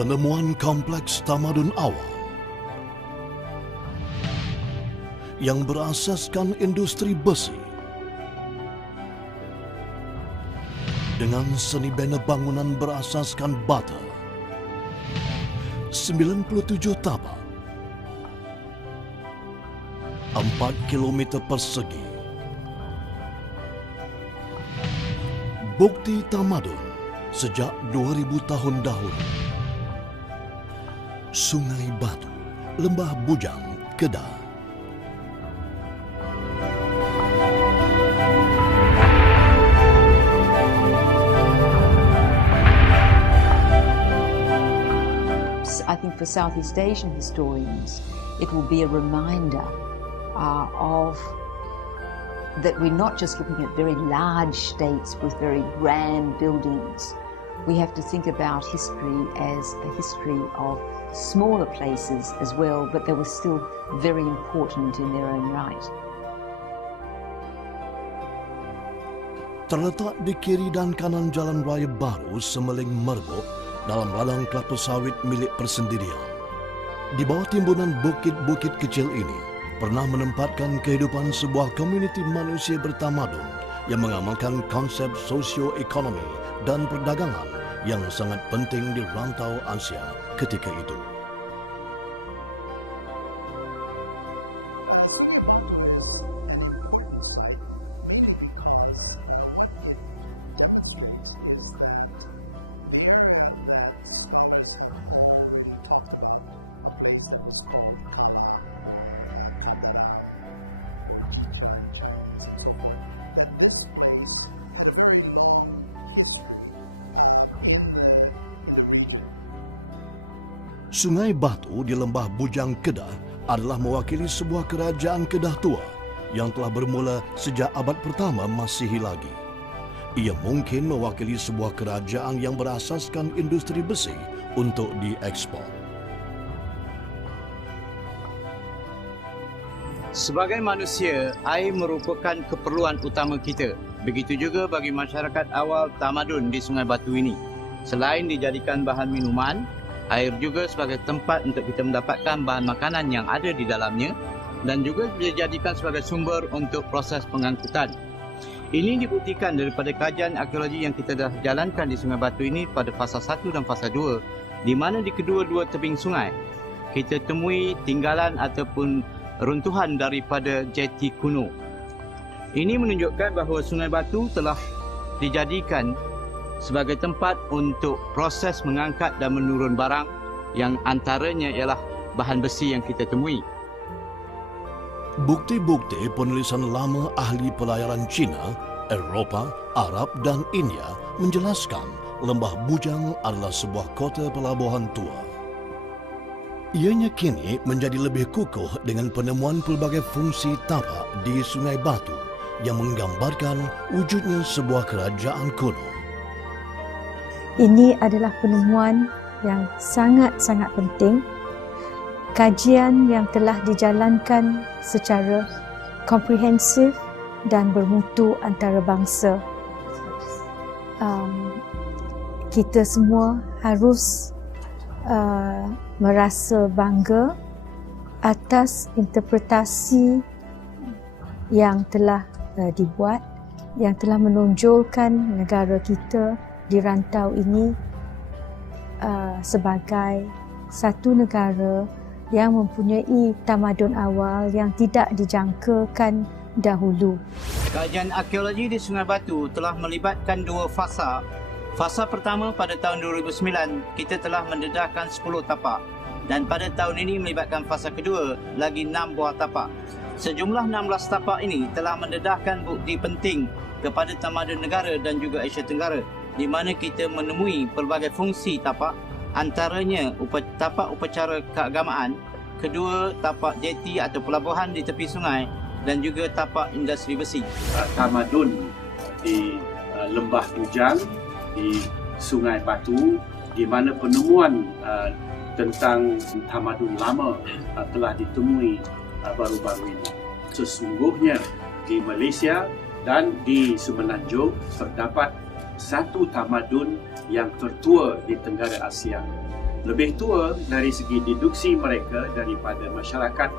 Penemuan kompleks tamadun awal yang berasaskan industri besi dengan seni bina bangunan berasaskan bata, 97 tapak, 4 km persegi. Bukti tamadun sejak 2000 tahun dahulu. Sungai Batu, Lembah Bujang, Kedah. I think for Southeast Asian historians, it will be a reminder of that we're not just looking at very large states with very grand buildings. We have to think about history as a history of smaller places as well, but they were still very important in their own right. Terletak di kiri dan kanan jalan raya baru Semeling Merbuk dalam ladang kelapa sawit milik persendirian. Di bawah timbunan bukit-bukit kecil ini pernah menempatkan kehidupan sebuah komuniti manusia bertamadun yang mengamalkan konsep sosioekonomi dan perdagangan yang sangat penting di rantau Asia ketika itu. Sungai Batu di Lembah Bujang, Kedah adalah mewakili sebuah kerajaan Kedah tua yang telah bermula sejak abad pertama Masihi lagi. Ia mungkin mewakili sebuah kerajaan yang berasaskan industri besi untuk diekspor. Sebagai manusia, air merupakan keperluan utama kita. Begitu juga bagi masyarakat awal tamadun di Sungai Batu ini. Selain dijadikan bahan minuman, air juga sebagai tempat untuk kita mendapatkan bahan makanan yang ada di dalamnya dan juga dijadikan sebagai sumber untuk proses pengangkutan. Ini dibuktikan daripada kajian arkeologi yang kita dah jalankan di Sungai Batu ini pada fasa 1 dan fasa 2, di mana di kedua-dua tebing sungai kita temui tinggalan ataupun runtuhan daripada jeti kuno. Ini menunjukkan bahawa Sungai Batu telah dijadikan sebagai tempat untuk proses mengangkat dan menurun barang yang antaranya ialah bahan besi yang kita temui. Bukti-bukti penulisan lama ahli pelayaran Cina, Eropah, Arab dan India menjelaskan Lembah Bujang adalah sebuah kota pelabuhan tua. Ianya kini menjadi lebih kukuh dengan penemuan pelbagai fungsi tapak di Sungai Batu yang menggambarkan wujudnya sebuah kerajaan kuno. Ini adalah penemuan yang sangat-sangat penting. Kajian yang telah dijalankan secara komprehensif dan bermutu antarabangsa. Kita semua harus merasa bangga atas interpretasi yang telah dibuat, yang telah menonjolkan negara kita di rantau ini sebagai satu negara yang mempunyai tamadun awal yang tidak dijangkakan dahulu. Kajian arkeologi di Sungai Batu telah melibatkan dua fasa. Fasa pertama pada tahun 2009, kita telah mendedahkan 10 tapak. Dan pada tahun ini melibatkan fasa kedua, lagi 6 buah tapak. Sejumlah 16 tapak ini telah mendedahkan bukti penting kepada tamadun negara dan juga Asia Tenggara, di mana kita menemui pelbagai fungsi tapak, antaranya tapak upacara keagamaan, kedua tapak jeti atau pelabuhan di tepi sungai dan juga tapak industri besi. Tamadun di Lembah Bujang di Sungai Batu, di mana penemuan tentang tamadun lama telah ditemui baru-baru ini. Sesungguhnya di Malaysia dan di Semenanjung terdapat satu tamadun yang tertua di Tenggara Asia. lebih tua dari segi deduksi mereka daripada masyarakat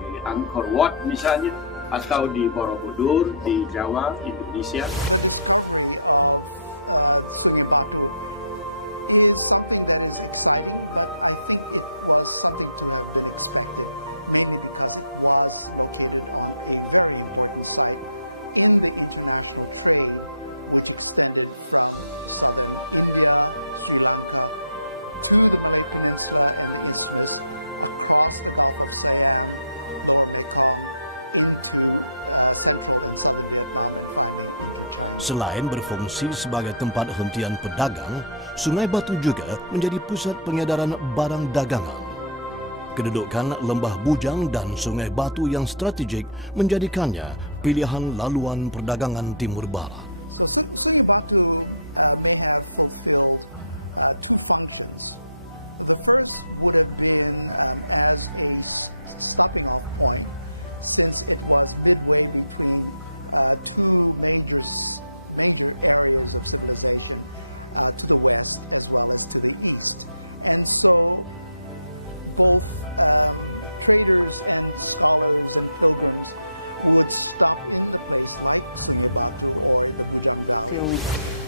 di Angkor Wat misalnya, atau di Borobudur di Jawa, Indonesia. Selain berfungsi sebagai tempat hentian pedagang, Sungai Batu juga menjadi pusat pengedaran barang dagangan. Kedudukan Lembah Bujang dan Sungai Batu yang strategik menjadikannya pilihan laluan perdagangan Timur Barat.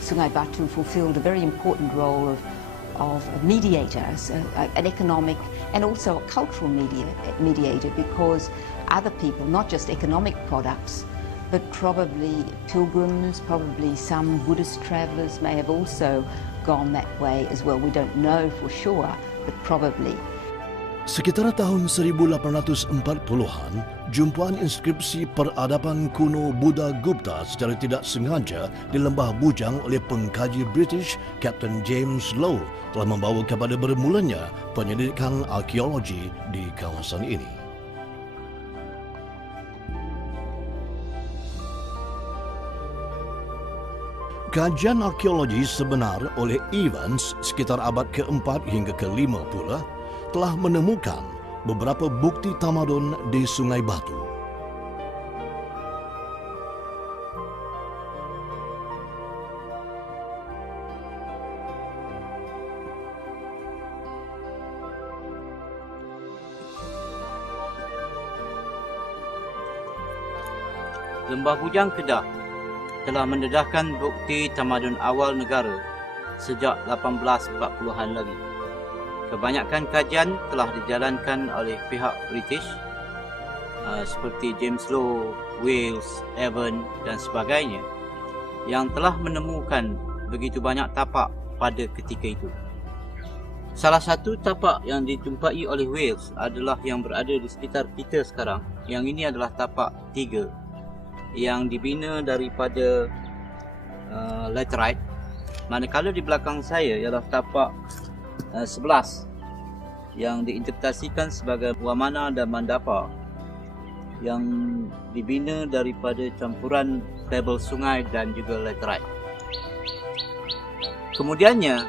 Sungai Batu fulfilled a very important role of a mediator, an economic and also a cultural mediator, because other people, not just economic products, but probably pilgrims, probably some Buddhist travellers may have also gone that way as well. We don't know for sure, but probably. Sekitar tahun 1840-an, jumpuan inskripsi peradaban kuno Buddha Gupta secara tidak sengaja di Lembah Bujang oleh pengkaji British Captain James Lowe telah membawa kepada bermulanya penyelidikan arkeologi di kawasan ini. Kajian arkeologi sebenar oleh Evans sekitar abad ke-4 hingga ke-5 pula telah menemukan beberapa bukti tamadun di Sungai Batu. Lembah Bujang Kedah telah mendedahkan bukti tamadun awal negara sejak 1840-an lagi. Kebanyakan kajian telah dijalankan oleh pihak British seperti James Lowe, Wales, Evan dan sebagainya yang telah menemukan begitu banyak tapak pada ketika itu. Salah satu tapak yang dijumpai oleh Wales adalah yang berada di sekitar kita sekarang. Yang ini adalah tapak 3 yang dibina daripada laterite, manakala di belakang saya ialah tapak 11 yang diinterpretasikan sebagai Wamana dan Mandapa yang dibina daripada campuran pebble sungai dan juga laterite. Kemudiannya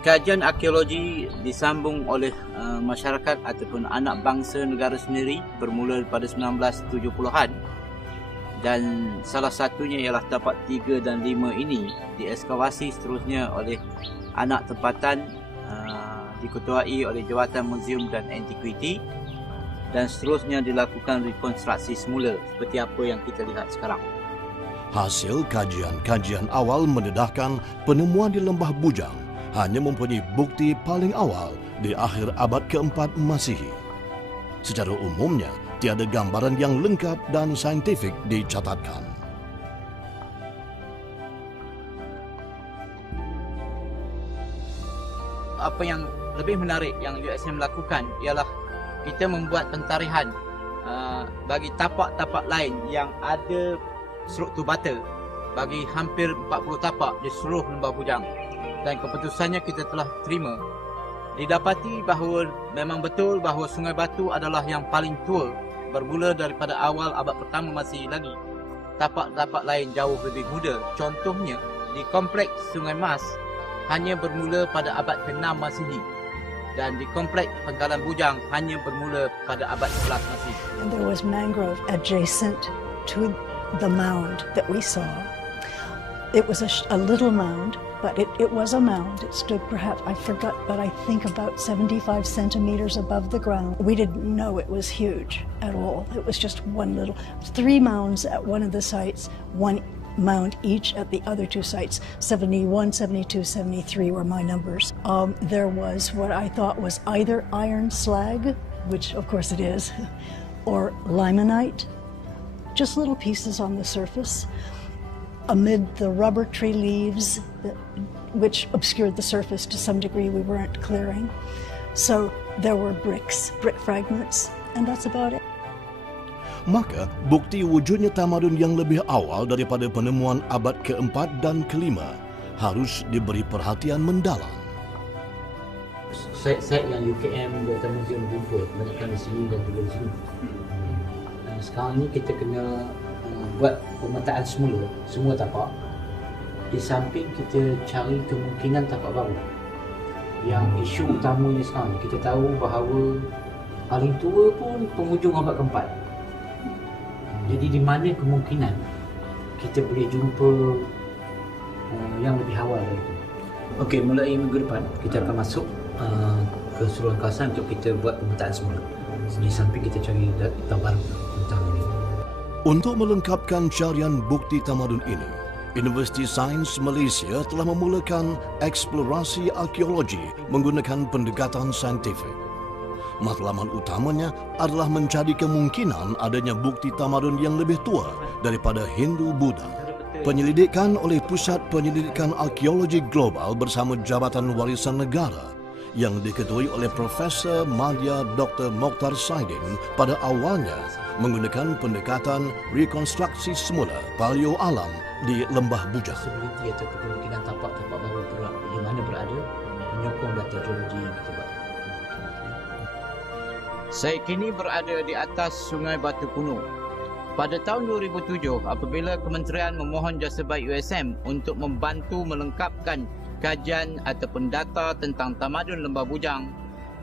kajian arkeologi disambung oleh masyarakat ataupun anak bangsa negara sendiri bermula pada 1970-an, dan salah satunya ialah tapak 3 dan 5 ini diekskavasi seterusnya oleh anak tempatan, diketuai oleh Jawatan Museum dan Antiquity, dan seterusnya dilakukan rekonstruksi semula seperti apa yang kita lihat sekarang. Hasil kajian-kajian awal mendedahkan penemuan di Lembah Bujang hanya mempunyai bukti paling awal di akhir abad ke-4 Masihi. Secara umumnya, tiada gambaran yang lengkap dan saintifik dicatatkan. Apa yang lebih menarik yang USM lakukan ialah kita membuat pentarihan bagi tapak-tapak lain yang ada struktur bata bagi hampir 40 tapak di seluruh Lembah Bujang, dan keputusannya kita telah terima. Didapati bahawa memang betul bahawa Sungai Batu adalah yang paling tua, bermula daripada awal abad pertama Masihi lagi. Tapak-tapak lain jauh lebih muda. Contohnya di kompleks Sungai Mas hanya bermula pada abad ke-6 Masihi, dan di kompleks Pangkalan Bujang hanya bermula pada abad 11 Masihi. And there was mangrove adjacent to the mound that we saw. It was a little mound, But it was a mound. It stood perhaps, I forgot, but I think about 75 centimeters above the ground. We didn't know it was huge at all. It was just three mounds at one of the sites, one mound each at the other two sites. 71, 72, 73 were my numbers. There was what I thought was either iron slag, which of course it is, or limonite, just little pieces on the surface. Amid the rubber tree leaves, which obscured the surface to some degree, we weren't clearing. So there were brick fragments, and that's about it. Maka, bukti wujudnya tamadun yang lebih awal daripada penemuan abad ke-4 dan ke-5 harus diberi perhatian mendalam. Site-site yang UKM Dr. Museum jumpa, banyakkan di sini dan juga di sini. Sekarang ni kita kena buat pemetaan semua tapak. Di samping kita cari kemungkinan tapak baru. Yang isu utamanya sekarang, kita tahu bahawa paling tua pun penghujung abad ke-4. Jadi di mana kemungkinan kita boleh jumpa yang lebih awal dari itu. Okey, mulai minggu depan kita akan masuk ke seluruh kawasan untuk kita buat pemetaan semula. Di samping kita cari data baru tentang ini. Untuk melengkapkan carian bukti tamadun ini, Universiti Sains Malaysia telah memulakan eksplorasi arkeologi menggunakan pendekatan saintifik. Matlamat utamanya adalah mencari kemungkinan adanya bukti tamadun yang lebih tua daripada Hindu-Buddha. Penyelidikan oleh Pusat Penyelidikan Arkeologi Global bersama Jabatan Warisan Negara yang diketuai oleh Profesor Madya Dr. Mokhtar Saidin pada awalnya menggunakan pendekatan rekonstruksi semula paleo alam di Lembah Bujang. Possibility atau kemungkinan tapak-tapak baru di mana berada menyokong data geologi yang kita buat. Saya kini berada di atas Sungai Batu Kuno. Pada tahun 2007, apabila Kementerian memohon jasa baik USM untuk membantu melengkapkan kajian ataupun data tentang tamadun Lembah Bujang,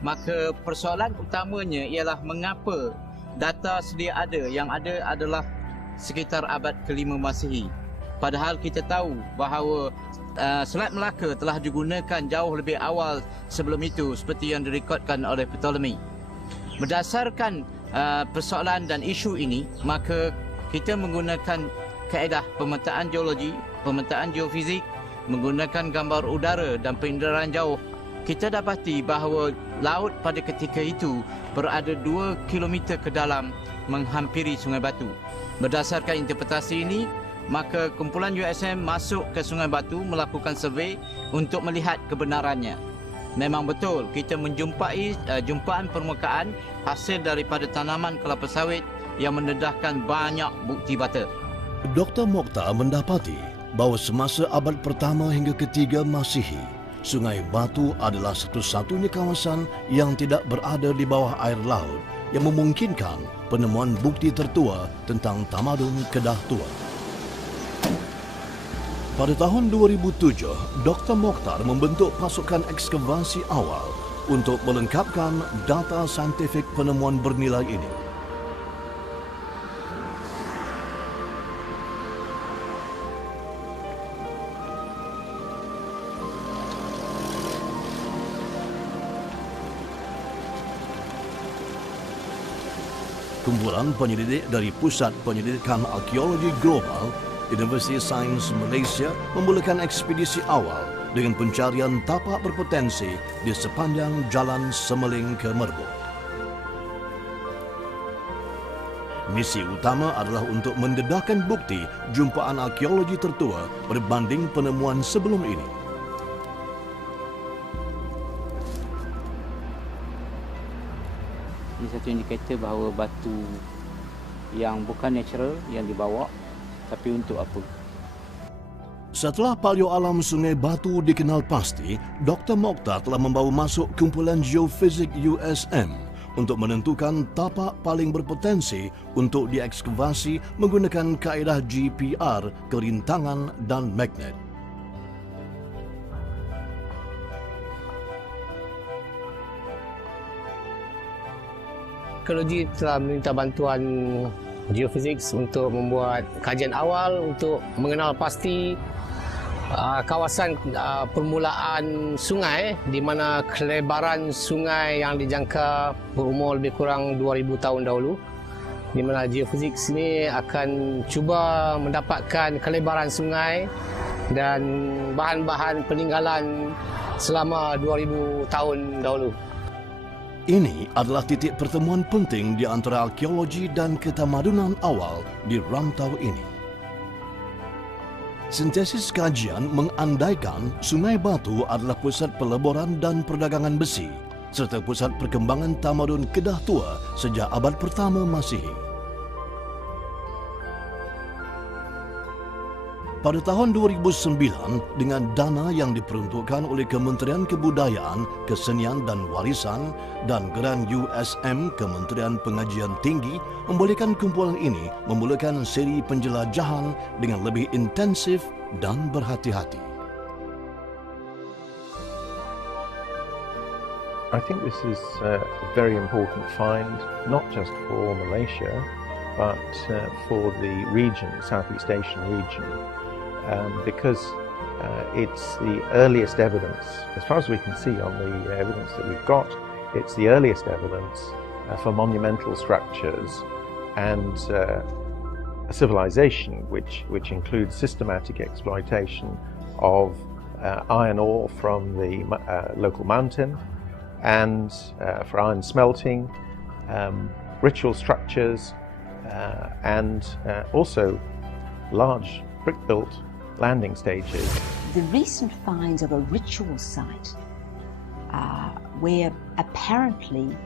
maka persoalan utamanya ialah mengapa data sedia ada yang ada adalah sekitar abad ke-5 Masihi. Padahal kita tahu bahawa Selat Melaka telah digunakan jauh lebih awal sebelum itu seperti yang direkodkan oleh Ptolemy. Berdasarkan persoalan dan isu ini, maka kita menggunakan kaedah pemetaan geologi, pemetaan geofizik, menggunakan gambar udara dan penginderaan jauh. Kita dapati bahawa laut pada ketika itu berada 2 km ke dalam menghampiri Sungai Batu. Berdasarkan interpretasi ini, maka kumpulan USM masuk ke Sungai Batu melakukan survey untuk melihat kebenarannya. Memang betul kita menjumpai jumpaan permukaan hasil daripada tanaman kelapa sawit yang mendedahkan banyak bukti bata. Dr. Mokhtar mendapati bahawa semasa abad pertama hingga ketiga Masihi, Sungai Batu adalah satu-satunya kawasan yang tidak berada di bawah air laut yang memungkinkan penemuan bukti tertua tentang tamadun Kedah Tua. Pada tahun 2007, Dr. Mokhtar membentuk pasukan ekskavasi awal untuk melengkapkan data saintifik penemuan bernilai ini. Kumpulan penyelidik dari Pusat Penyelidikan Arkeologi Global Universiti Sains Malaysia memulakan ekspedisi awal dengan pencarian tapak berpotensi di sepanjang Jalan Semeling ke Merbuk. Misi utama adalah untuk mendedahkan bukti jumpaan arkeologi tertua berbanding penemuan sebelum ini. Ini satu indikator bahawa batu yang bukan natural yang dibawa, tapi untuk apa? Setelah paleo alam Sungai Batu dikenal pasti, Dr. Mokhtar telah membawa masuk kumpulan geofizik USM untuk menentukan tapak paling berpotensi untuk diekskavasi menggunakan kaedah GPR, kerintangan dan magnet. Arkeologi telah meminta bantuan geofizik untuk membuat kajian awal untuk mengenal pasti kawasan permulaan sungai di mana kelebaran sungai yang dijangka berumur lebih kurang 2000 tahun dahulu, di mana geofisik sini akan cuba mendapatkan kelebaran sungai dan bahan-bahan peninggalan selama 2000 tahun dahulu. Ini adalah titik pertemuan penting di antara arkeologi dan ketamadunan awal di rantau ini. Sintesis kajian mengandaikan Sungai Batu adalah pusat peleburan dan perdagangan besi serta pusat perkembangan tamadun Kedah Tua sejak abad pertama Masihi. Pada tahun 2009, dengan dana yang diperuntukkan oleh Kementerian Kebudayaan, Kesenian dan Warisan dan geran USM Kementerian Pengajian Tinggi, membolehkan kumpulan ini memulakan seri penjelajahan dengan lebih intensif dan berhati-hati. I think this is a very important find, not just for Malaysia, but for the region, Southeast Asian region. Because it's the earliest evidence, as far as we can see on the evidence that we've got, it's the earliest evidence for monumental structures and a civilization which includes systematic exploitation of iron ore from the local mountain and for iron smelting, ritual structures and also large brick-built landing stages. The recent finds of a ritual site where apparently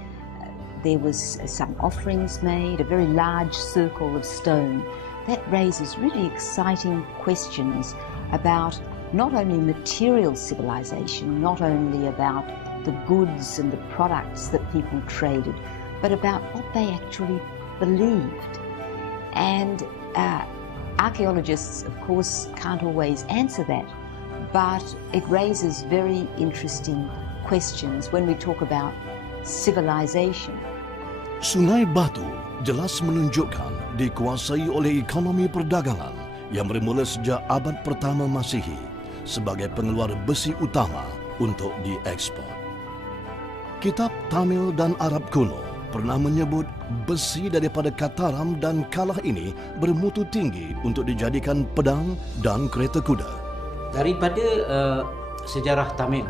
there was some offerings made, a very large circle of stone, that raises really exciting questions about not only material civilization, not only about the goods and the products that people traded, but about what they actually believed. And archaeologists, of course, can't always answer that, but it raises very interesting questions when we talk about civilization. Sungai Batu jelas menunjukkan dikuasai oleh ekonomi perdagangan yang bermula sejak abad pertama Masihi sebagai pengeluar besi utama untuk diekspor. Kitab Tamil dan Arab kuno pernah menyebut besi daripada Kataram dan Kalah ini bermutu tinggi untuk dijadikan pedang dan kereta kuda. Daripada sejarah Tamil